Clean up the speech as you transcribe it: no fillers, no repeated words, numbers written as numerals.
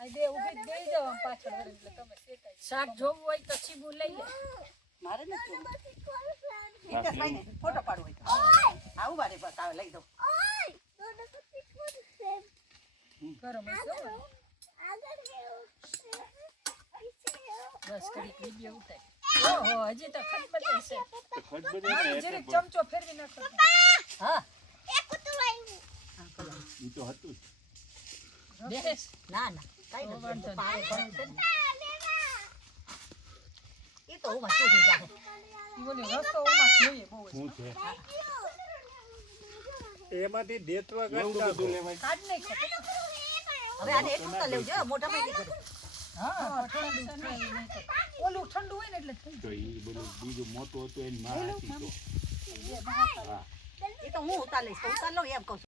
આ દે ઉભી દઈ જાવ આમ પાછળ વળી એટલે તમે શેકાય શાક જોવું હોય તો ચીબુ લઈ લે મારે નથી ફોટો પાડવો હોય આવું બારે બતાવે લઈ દો ગરમ હશે બસ કરી વિડિયો ઉતાર ઓહો હજી તો ખટબડે છે ખટબડે જરીક ચમચો ફેરવી નાખો હા એક કુતું આવ્યું ઈ તો હતું દેસ ના ના કઈ નથી પારે ઘણું છે ને એ તો હું મસ્તી થઈ જાય ઈવોને રસ્તો ઓમાં જોઈએ બહુ શું છે એમાંથી દેતવા એવું બધું લેવાય કાઢ નહીં ખટે હવે આને એટલું તો લેવજો મોટામાં નહીં કરો હા ઠંડુ થાય નહીં તો ઓલું ઠંડુ હોય ને એટલે થઈ તો ઈ બધું બીજું મોટું હતું એને માં હતી તો એ તો હું ઉતાર લઈશ તો ઉતાર લઉં એમ કહું છું